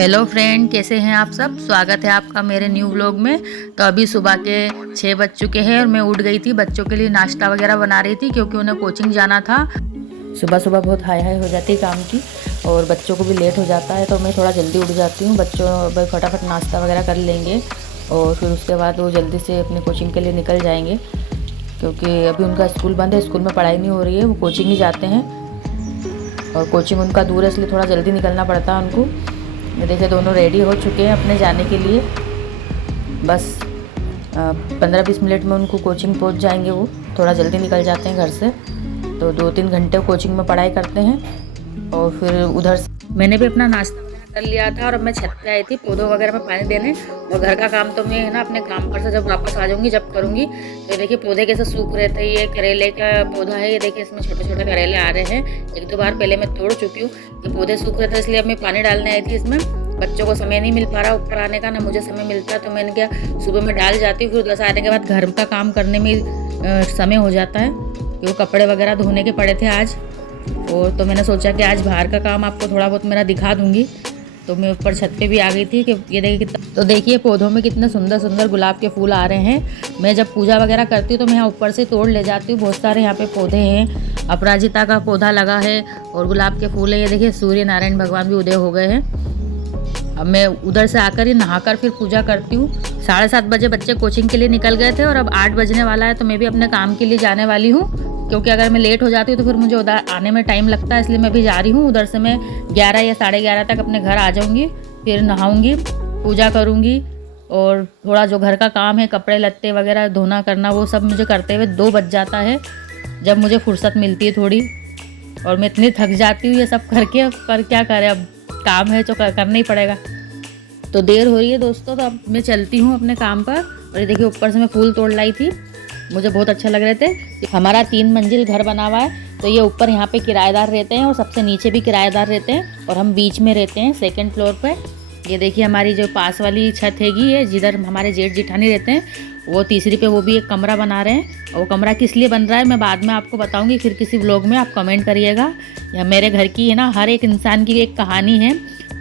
Hello friend, कैसे हैं आप सब। स्वागत है आपका मेरे न्यू व्लॉग में। तो अभी सुबह के 6 बज चुके हैं और मैं उठ गई थी। बच्चों के लिए नाश्ता वगैरह बना रही थी क्योंकि उन्हें कोचिंग जाना था। सुबह सुबह बहुत हाई हाई हो जाती है काम की और बच्चों को भी लेट हो जाता है, तो मैं थोड़ा जल्दी उठ जाती हूँ। बच्चों फटाफट नाश्ता वगैरह कर लेंगे और फिर उसके बाद वो जल्दी से अपनी कोचिंग के लिए निकल जाएंगे, क्योंकि अभी उनका स्कूल बंद है, स्कूल में पढ़ाई नहीं हो रही है, वो कोचिंग ही जाते हैं और कोचिंग उनका दूर है, इसलिए थोड़ा जल्दी निकलना पड़ता है उनको। ये देखिए दोनों रेडी हो चुके हैं अपने जाने के लिए। बस 15-20 मिनट में उनको कोचिंग पहुंच जाएंगे। वो थोड़ा जल्दी निकल जाते हैं घर से, तो 2-3 घंटे कोचिंग में पढ़ाई करते हैं और फिर उधर से मैंने भी अपना नाश्ता कर लिया था और अब मैं छत पे आई थी पौधों वगैरह में पानी देने। और घर का काम तो मैं है ना अपने काम पर से जब वापस आ जाऊंगी जब करूंगी। तो देखिए पौधे कैसे सूख रहे थे। ये करेले का पौधा है, ये देखिए इसमें छोटे छोटे करेले आ रहे हैं। 1-2 बार पहले मैं तोड़ चुकी हूँ। ये पौधे सूख रहे थे इसलिए अब मैं पानी डालने आई थी इसमें। बच्चों को समय नहीं मिल पा रहा ऊपर आने का, ना मुझे समय मिलता, तो मैंने क्या सुबह में डाल जाती हूँ। फिर उधर से आने के बाद घर का काम करने में समय हो जाता है। वो कपड़े वगैरह धोने के पड़े थे आज, और तो मैंने सोचा कि आज बाहर का काम आपको थोड़ा बहुत मेरा दिखा दूंगी। तो मैं ऊपर छत पे भी आ गई थी कि ये देखिए कितना, तो देखिए पौधों में कितने सुंदर सुंदर गुलाब के फूल आ रहे हैं। मैं जब पूजा वगैरह करती हूँ तो मैं यहाँ ऊपर से तोड़ ले जाती हूँ। बहुत सारे यहाँ पे पौधे हैं, अपराजिता का पौधा लगा है और गुलाब के फूल है। ये देखिए सूर्य नारायण भगवान भी उदय हो गए हैं। अब मैं उधर से आकर ही नहाकर फिर पूजा करती हूँ। 7:30 बजे बच्चे कोचिंग के लिए निकल गए थे और अब 8 बजने वाला है, तो मैं भी अपने काम के लिए जाने वाली हूँ। क्योंकि अगर मैं लेट हो जाती हूँ तो फिर मुझे उधर आने में टाइम लगता है, इसलिए मैं भी जा रही हूँ। उधर से मैं 11 या 11:30 तक अपने घर आ जाऊँगी। फिर नहाऊँगी, पूजा करूँगी और थोड़ा जो घर का काम है, कपड़े लत्ते वगैरह धोना करना, वो सब मुझे करते हुए 2 बज जाता है जब मुझे फुर्सत मिलती है थोड़ी। और मैं इतनी थक जाती हूँ ये सब करके, पर क्या करें, अब काम है तो करना ही पड़ेगा। तो देर हो रही है दोस्तों, तो अब मैं चलती हूँ अपने काम पर। और ये देखिए ऊपर से मैं फूल तोड़ लाई थी, मुझे बहुत अच्छे लग रहे थे। हमारा 3 मंजिल घर बना हुआ है, तो ये ऊपर यहाँ पे किराएदार रहते हैं और सबसे नीचे भी किराएदार रहते हैं और हम बीच में रहते हैं 2nd फ्लोर पे। ये देखिए हमारी जो पास वाली छत हैगी है, जिधर हमारे जेठ जिठानी रहते हैं, वो तीसरी पे वो भी एक कमरा बना रहे हैं। और वो कमरा किस लिए बन रहा है मैं बाद में आपको बताऊंगी, फिर किसी व्लॉग में आप कमेंट करिएगा। या मेरे घर की है ना, हर एक इंसान की एक कहानी है,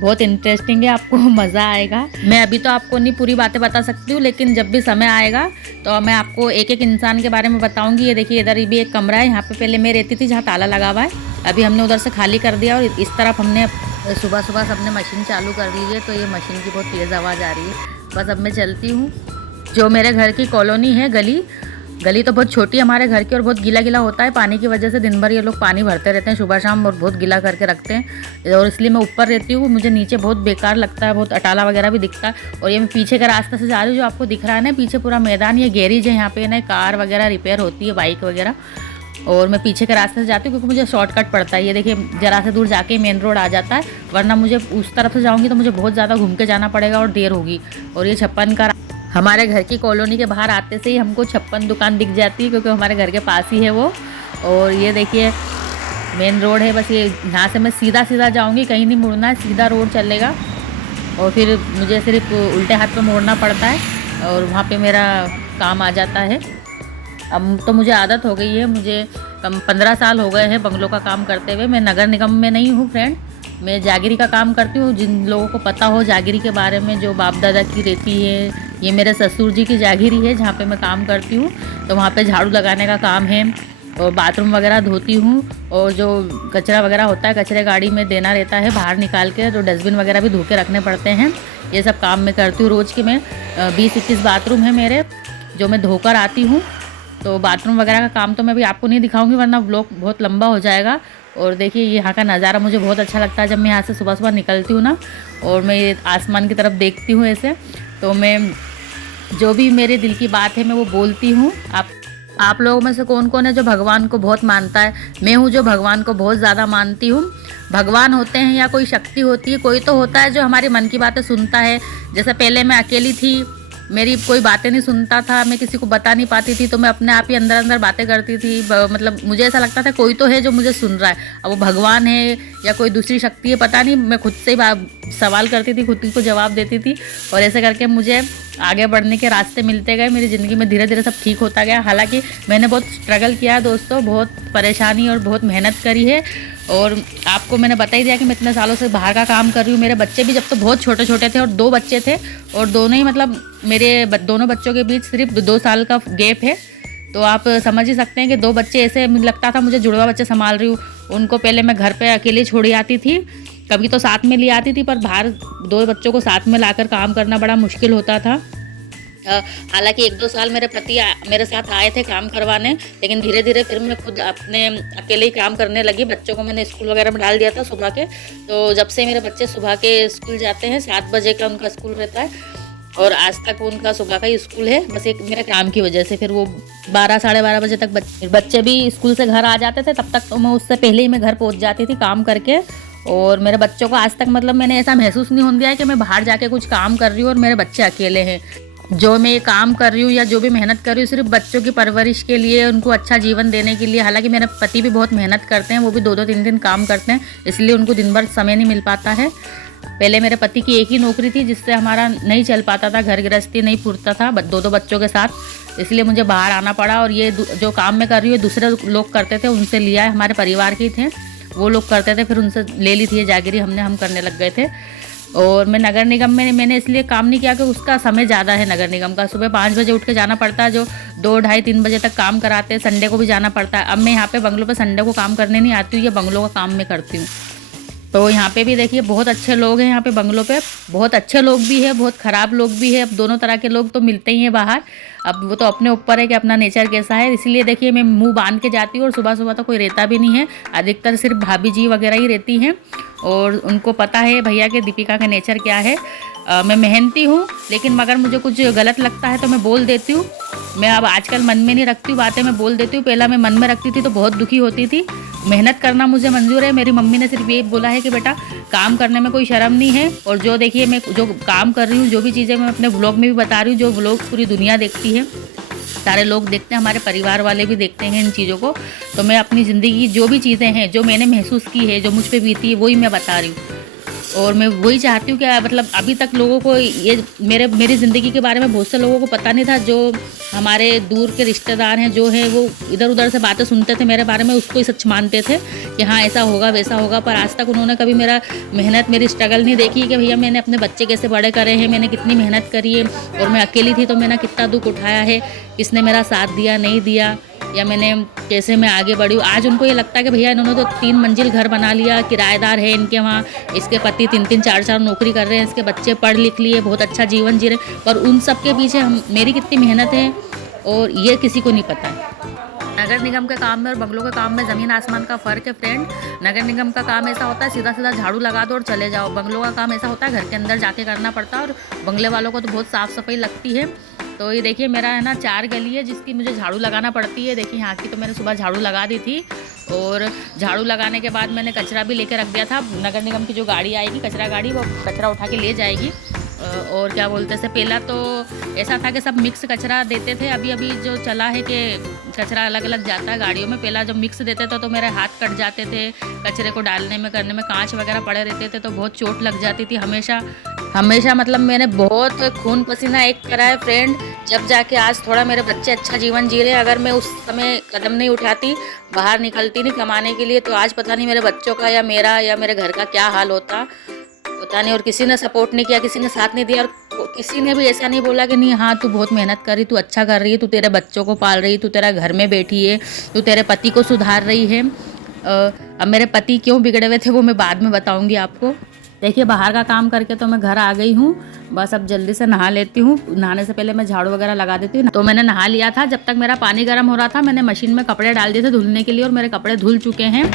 बहुत इंटरेस्टिंग है, आपको मज़ा आएगा। मैं अभी तो आपको नहीं पूरी बातें बता सकती हूँ, लेकिन जब भी समय आएगा तो मैं आपको एक एक इंसान के बारे में बताऊंगी। ये देखिए इधर भी एक कमरा है, यहाँ पे पहले मैं रहती थी जहाँ ताला लगा हुआ है। अभी हमने उधर से खाली कर दिया और इस तरफ हमने सुबह सुबह सबने मशीन चालू कर ली है, तो ये मशीन की बहुत तेज़ आवाज़ आ रही है। बस अब मैं चलती हूँ। जो मेरे घर की कॉलोनी है, गली तो बहुत छोटी है हमारे घर की, और बहुत गीला गीला होता है पानी की वजह से। दिन भर ये लोग पानी भरते रहते हैं सुबह शाम और बहुत गीला करके रखते हैं। और इसलिए मैं ऊपर रहती हूँ, मुझे नीचे बहुत बेकार लगता है, बहुत अटाला वगैरह भी दिखता है। और ये मैं पीछे के रास्ते से जा रही हूँ, जो आपको दिख रहा है ना पीछे पूरा मैदान, ये गैरेज है, यहाँ पे ना कार वगैरह रिपेयर होती है, बाइक वगैरह। और मैं पीछे के रास्ते से जाती हूँ क्योंकि मुझे शॉर्टकट पड़ता है। ये देखिए जरा से दूर जाके मेन रोड आ जाता है, वरना मुझे उस तरफ से जाऊँगी तो मुझे बहुत ज़्यादा घूम के जाना पड़ेगा और देर होगी। और ये 56 का, हमारे घर की कॉलोनी के बाहर आते से ही हमको 56 दुकान दिख जाती है, क्योंकि हमारे घर के पास ही है वो। और ये देखिए मेन रोड है, बस ये यहाँ से मैं सीधा सीधा जाऊँगी, कहीं नहीं मुड़ना है, सीधा रोड चलेगा। और फिर मुझे सिर्फ उल्टे हाथ पे मोड़ना पड़ता है और वहाँ पे मेरा काम आ जाता है। अब तो मुझे आदत हो गई है, मुझे 15 साल हो गए हैं बंगलों का काम करते हुए। मैं नगर निगम में नहीं हूँ फ्रेंड, मैं जागिरी का काम करती हूँ। जिन लोगों को पता हो जागिरी के बारे में, जो बाप दादा की रहती है, ये मेरे ससुर जी की जागिरी है जहाँ पे मैं काम करती हूँ। तो वहाँ पे झाड़ू लगाने का काम है और बाथरूम वगैरह धोती हूँ। और जो कचरा वगैरह होता है, कचरे गाड़ी में देना रहता है बाहर निकाल के, जो डस्टबिन वगैरह भी धो के रखने पड़ते हैं। ये सब काम मैं करती हूँ रोज़ के। मैं 20-21 बाथरूम है मेरे जो मैं धोकर आती हूँ। तो बाथरूम वगैरह का काम तो मैं भी आपको नहीं दिखाऊंगी, वरना व्लॉग बहुत लंबा हो जाएगा। और देखिए यहाँ का नज़ारा मुझे बहुत अच्छा लगता है। जब मैं यहाँ से सुबह सुबह निकलती हूँ ना और मैं ये आसमान की तरफ देखती हूँ ऐसे, तो मैं जो भी मेरे दिल की बात है मैं वो बोलती हूँ। आप लोगों में से कौन कौन है जो भगवान को बहुत मानता है? मैं हूँ जो भगवान को बहुत ज़्यादा मानती हूँ। भगवान होते हैं या कोई शक्ति होती है, कोई तो होता है जो हमारे मन की बातें सुनता है। जैसे पहले मैं अकेली थी, मेरी कोई बातें नहीं सुनता था, मैं किसी को बता नहीं पाती थी, तो मैं अपने आप ही अंदर अंदर बातें करती थी। मतलब मुझे ऐसा लगता था कोई तो है जो मुझे सुन रहा है। अब वो भगवान है या कोई दूसरी शक्ति है पता नहीं, मैं खुद से ही सवाल करती थी, खुद ही को जवाब देती थी। और ऐसे करके मुझे आगे बढ़ने के रास्ते मिलते गए, मेरी ज़िंदगी में धीरे धीरे सब ठीक होता गया। हालांकि मैंने बहुत स्ट्रगल किया है दोस्तों, बहुत परेशानी और बहुत मेहनत करी है। और आपको मैंने बता ही दिया कि मैं इतने सालों से बाहर का काम कर रही हूँ। मेरे बच्चे भी जब तो बहुत छोटे छोटे थे और 2 बच्चे थे, और दोनों ही मतलब मेरे दोनों बच्चों के बीच सिर्फ 2 साल का गैप है। तो आप समझ ही सकते हैं कि 2 बच्चे ऐसे लगता था मुझे जुड़वा बच्चे संभाल रही हूँ। उनको पहले मैं घर पे अकेले छोड़ी आती थी, कभी तो साथ में ले आती थी, पर बाहर 2 बच्चों को साथ में लाकर काम करना बड़ा मुश्किल होता था। हालांकि 1-2 साल मेरे पति मेरे साथ आए थे काम करवाने, लेकिन धीरे धीरे फिर मैं खुद अपने अकेले ही काम करने लगी। बच्चों को मैंने स्कूल वगैरह में डाल दिया था सुबह के। तो जब से मेरे बच्चे सुबह के स्कूल जाते हैं, 7 बजे का उनका स्कूल रहता है, और आज तक उनका सुबह का ही स्कूल है। बस एक मेरे काम की वजह से फिर वो 12 साढ़े 12 बजे तक बच्चे भी स्कूल से घर आ जाते थे। तब तक तो मैं उससे पहले ही मैं घर पहुंच जाती थी काम करके। और मेरे बच्चों को आज तक मतलब मैंने ऐसा महसूस नहीं होने दिया है कि मैं बाहर जाके कुछ काम कर रही हूँ और मेरे बच्चे अकेले हैं। जो मैं ये काम कर रही हूँ या जो भी मेहनत कर रही हूँ, सिर्फ बच्चों की परवरिश के लिए, उनको अच्छा जीवन देने के लिए। हालांकि मेरे पति भी बहुत मेहनत करते हैं, वो भी 2-2 3-3 काम करते हैं, इसलिए उनको दिन भर समय नहीं मिल पाता है। पहले मेरे पति की एक ही नौकरी थी जिससे हमारा नहीं चल पाता था, घर गृहस्थी नहीं पूरता था 2-2 बच्चों के साथ, इसलिए मुझे बाहर आना पड़ा। और ये जो काम मैं कर रही हूँ दूसरे लोग करते थे, उनसे लिया है, हमारे परिवार के थे, वो लोग करते थे, फिर उनसे ले ली थी ये जागीरी हम करने लग गए थे। और मैं नगर निगम में मैंने इसलिए काम नहीं किया कि उसका समय ज़्यादा है नगर निगम का। सुबह 5 बजे उठ के जाना पड़ता है, जो 2, ढाई 3 बजे तक काम कराते हैं, संडे को भी जाना पड़ता है। अब मैं यहाँ पे बंगलों पे संडे को काम करने नहीं आती हूँ, ये बंगलों का काम मैं करती हूँ। तो यहाँ पे भी देखिए बहुत अच्छे लोग हैं, यहाँ पे बंगलों पे बहुत अच्छे लोग भी है, बहुत ख़राब लोग भी है। अब दोनों तरह के लोग तो मिलते ही हैं बाहर। अब वो तो अपने ऊपर है कि अपना नेचर कैसा है। इसलिए देखिए मैं मुंह बांध के जाती हूँ, और सुबह सुबह तो कोई रहता भी नहीं है, अधिकतर सिर्फ भाभी जी वगैरह ही रहती हैं, और उनको पता है भैया के दीपिका का नेचर क्या है। मैं मेहनती हूँ, लेकिन मगर मुझे कुछ गलत लगता है तो मैं बोल देती हूँ। मैं अब आजकल मन में नहीं रखती हूँ बातें, मैं बोल देती हूँ। पहला मैं मन में रखती थी तो बहुत दुखी होती थी। मेहनत करना मुझे मंजूर है। मेरी मम्मी ने सिर्फ ये बोला है कि बेटा काम करने में कोई शर्म नहीं है। और जो देखिए मैं जो काम कर रही हूँ, जो भी चीज़ें मैं अपने व्लॉग में भी बता रही हूँ, जो व्लॉग पूरी दुनिया देखती है, सारे लोग देखते हैं, हमारे परिवार वाले भी देखते हैं इन चीज़ों को। तो मैं अपनी ज़िंदगी की जो भी चीज़ें हैं, जो मैंने महसूस की है, जो मुझ पर बीती है, वही मैं बता रही हूँ। और मैं वही चाहती हूँ कि मतलब अभी तक लोगों को ये मेरी ज़िंदगी के बारे में बहुत से लोगों को पता नहीं था। जो हमारे दूर के रिश्तेदार हैं जो हैं, वो इधर उधर से बातें सुनते थे मेरे बारे में, उसको ही सच मानते थे कि हाँ ऐसा होगा वैसा होगा। पर आज तक उन्होंने कभी मेरा मेहनत, मेरी स्ट्रगल नहीं देखी कि भैया मैंने अपने बच्चे कैसे बड़े करे हैं, मैंने कितनी मेहनत करी है, और मैं अकेली थी तो मैंने कितना दुख उठाया है, किसने मेरा साथ दिया नहीं दिया, या मैंने कैसे मैं आगे बढ़ी हूँ। आज उनको ये लगता है कि भैया इन्होंने तो 3 मंजिल घर बना लिया, किराएदार है इनके वहाँ, इसके पति 3-3 4-4 नौकरी कर रहे हैं, इसके बच्चे पढ़ लिख लिए, बहुत अच्छा जीवन जी रहे। पर उन सब के पीछे मेरी कितनी मेहनत है, और ये किसी को नहीं पता है। नगर निगम के काम में और बंगलों के काम में ज़मीन आसमान का फ़र्क है फ्रेंड। नगर निगम का काम ऐसा होता है सीधा सीधा झाड़ू लगा दो और चले जाओ। बंगलों का काम ऐसा होता है घर के अंदर जाके करना पड़ता है, और बंगले वालों को तो बहुत साफ़ सफाई लगती है। तो ये देखिए मेरा है ना 4 गली है जिसकी मुझे झाड़ू लगाना पड़ती है। देखिए यहाँ की तो मैंने सुबह झाड़ू लगा दी थी, और झाड़ू लगाने के बाद मैंने कचरा भी लेके रख दिया था। नगर निगम की जो गाड़ी आएगी, कचरा गाड़ी, वो कचरा उठा के ले जाएगी। और क्या बोलते से पहला तो ऐसा था कि सब मिक्स कचरा देते थे। अभी अभी जो चला है कि कचरा अलग अलग जाता है गाड़ियों में। पहला जब मिक्स देते थे तो मेरे हाथ कट जाते थे कचरे को डालने में, करने में, कांच वगैरह पड़े रहते थे तो बहुत चोट लग जाती थी। हमेशा मतलब मैंने बहुत खून पसीना एक करा है फ्रेंड, जब जाके आज थोड़ा मेरे बच्चे अच्छा जीवन जी रहे हैं। अगर मैं उस समय कदम नहीं उठाती, बाहर निकलती नहीं कमाने के लिए, तो आज पता नहीं मेरे बच्चों का या मेरा या मेरे घर का क्या हाल होता, पता नहीं। और किसी ने सपोर्ट नहीं किया, किसी ने साथ नहीं दिया, और किसी ने भी ऐसा नहीं बोला कि नहीं हाँ तू बहुत मेहनत कर रही, तू अच्छा कर रही है, तू तेरे बच्चों को पाल रही, तू तेरा घर में बैठी है, तू तेरे पति को सुधार रही है। अब मेरे पति क्यों बिगड़े हुए थे वो मैं बाद में बताऊंगी आपको। देखिए बाहर का काम करके तो मैं घर आ गई हूँ, बस अब जल्दी से नहा लेती हूँ। नहाने से पहले मैं झाड़ू वगैरह लगा देती हूँ। तो मैंने नहा लिया था। जब तक मेरा पानी गर्म हो रहा था मैंने मशीन में कपड़े डाल दिए थे धुलने के लिए, और मेरे कपड़े धुल चुके हैं।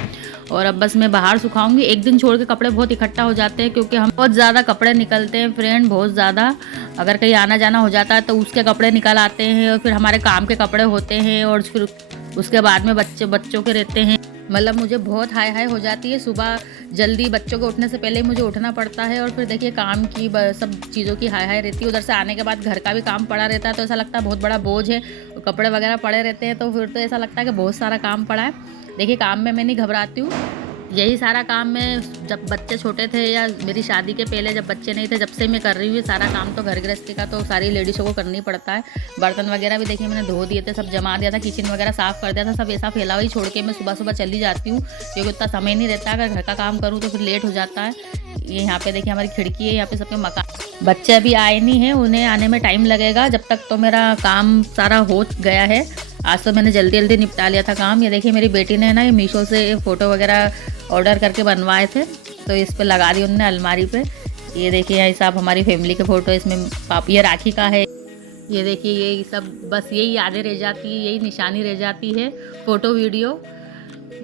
और अब बस मैं बाहर सुखाऊंगी। एक दिन छोड़ के कपड़े बहुत इकट्ठा हो जाते हैं, क्योंकि हम बहुत ज़्यादा कपड़े निकलते हैं फ्रेंड, बहुत ज़्यादा। अगर कहीं आना जाना हो जाता है तो उसके कपड़े निकल आते हैं, और फिर हमारे काम के कपड़े होते हैं, और फिर उसके बाद में बच्चों के रहते हैं। मतलब मुझे बहुत हाय हो जाती है। सुबह जल्दी बच्चों के उठने से पहले ही मुझे उठना पड़ता है, और फिर देखिए काम की सब चीज़ों की हाय रहती है। उधर से आने के बाद घर का भी काम पड़ा रहता है, तो ऐसा लगता है बहुत बड़ा बोझ है। कपड़े वगैरह पड़े रहते हैं, तो फिर तो ऐसा लगता है कि बहुत सारा काम पड़ा है। देखिए काम में मैं नहीं घबराती हूँ, यही सारा काम मैं जब बच्चे छोटे थे या मेरी शादी के पहले जब बच्चे नहीं थे जब से मैं कर रही हूँ। ये सारा काम तो घर गृहस्थी का तो सारी लेडीज़ों को करनी पड़ता है। बर्तन वगैरह भी देखिए मैंने धो दिए थे, सब जमा दिया था, किचन वगैरह साफ़ कर दिया था, सब ऐसा फैला हुआ छोड़ के मैं सुबह सुबह चली जाती हूँ क्योंकि उतना समय नहीं रहता। अगर घर का काम करूँ तो फिर लेट हो जाता है। ये यहाँ पे देखिए हमारी खिड़की है, यहाँ पे सबके मकान, बच्चे अभी आए नहीं हैं, उन्हें आने में टाइम लगेगा। जब तक तो मेरा काम सारा हो गया है। आज तो मैंने जल्दी जल्दी निपटा लिया था काम। ये देखिए मेरी बेटी ने ना ये मीशो से फ़ोटो वगैरह ऑर्डर करके बनवाए थे तो इस पे लगा दी उन्होंने अलमारी पे। ये देखिए ये सब हमारी फैमिली के फ़ोटो, इसमें ये राखी का है। ये देखिए ये सब बस यही यादें रह जाती है, यही निशानी रह जाती है, फ़ोटो वीडियो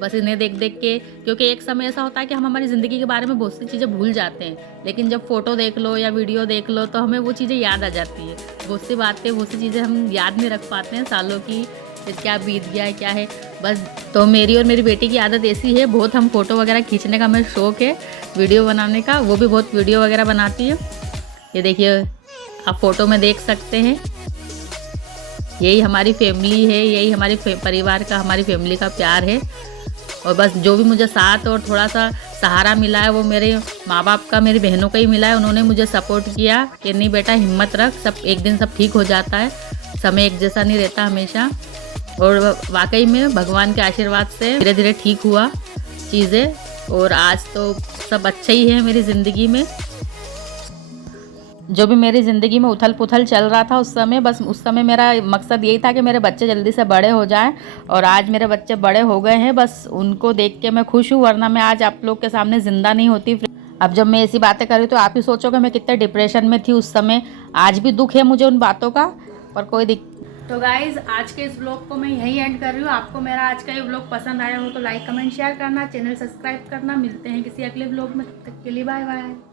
बस इन्हें देख देख के। क्योंकि एक समय ऐसा होता है कि हम हमारी ज़िंदगी के बारे में बहुत सी चीज़ें भूल जाते हैं, लेकिन जब फ़ोटो देख लो या वीडियो देख लो तो हमें वो चीज़ें याद आ जाती है। बहुत सी बातें, बहुत सी चीज़ें हम याद नहीं रख पाते हैं सालों की, फिर क्या बीत गया है क्या है बस। तो मेरी और मेरी बेटी की आदत ऐसी है, बहुत हम फ़ोटो वगैरह खींचने का हमें शौक़ है, वीडियो बनाने का। वो भी बहुत वीडियो वगैरह बनाती है। ये देखिए आप फ़ोटो में देख सकते हैं, यही हमारी फैमिली है, यही हमारे परिवार का, हमारी फैमिली का प्यार है। और बस जो भी मुझे साथ और थोड़ा सा सहारा मिला है वो मेरे माँ बाप का, मेरी बहनों का ही मिला है। उन्होंने मुझे सपोर्ट किया कि नहीं बेटा हिम्मत रख, सब एक दिन सब ठीक हो जाता है, समय एक जैसा नहीं रहता हमेशा। और वाकई में भगवान के आशीर्वाद से धीरे धीरे ठीक हुआ चीज़ें और आज तो सब अच्छा ही है मेरी ज़िंदगी में। जो भी मेरी ज़िंदगी में उथल पुथल चल रहा था उस समय, बस उस समय मेरा मकसद यही था कि मेरे बच्चे जल्दी से बड़े हो जाएं और आज मेरे बच्चे बड़े हो गए हैं। बस उनको देख के मैं खुश हूँ, वरना मैं आज आप लोग के सामने ज़िंदा नहीं होती। अब जब मैं ऐसी बातें कर रही तो आप ही सोचोगे मैं कितने डिप्रेशन में थी उस समय। आज भी दुख है मुझे उन बातों का, पर कोई तो गाइज़ आज के इस ब्लॉग को मैं यहीं एंड कर रही हूँ। आपको मेरा आज का ये ब्लॉग पसंद आया हो तो लाइक कमेंट शेयर करना, चैनल सब्सक्राइब करना। मिलते हैं किसी अगले ब्लॉग में, तब तक के लिए बाय बाय।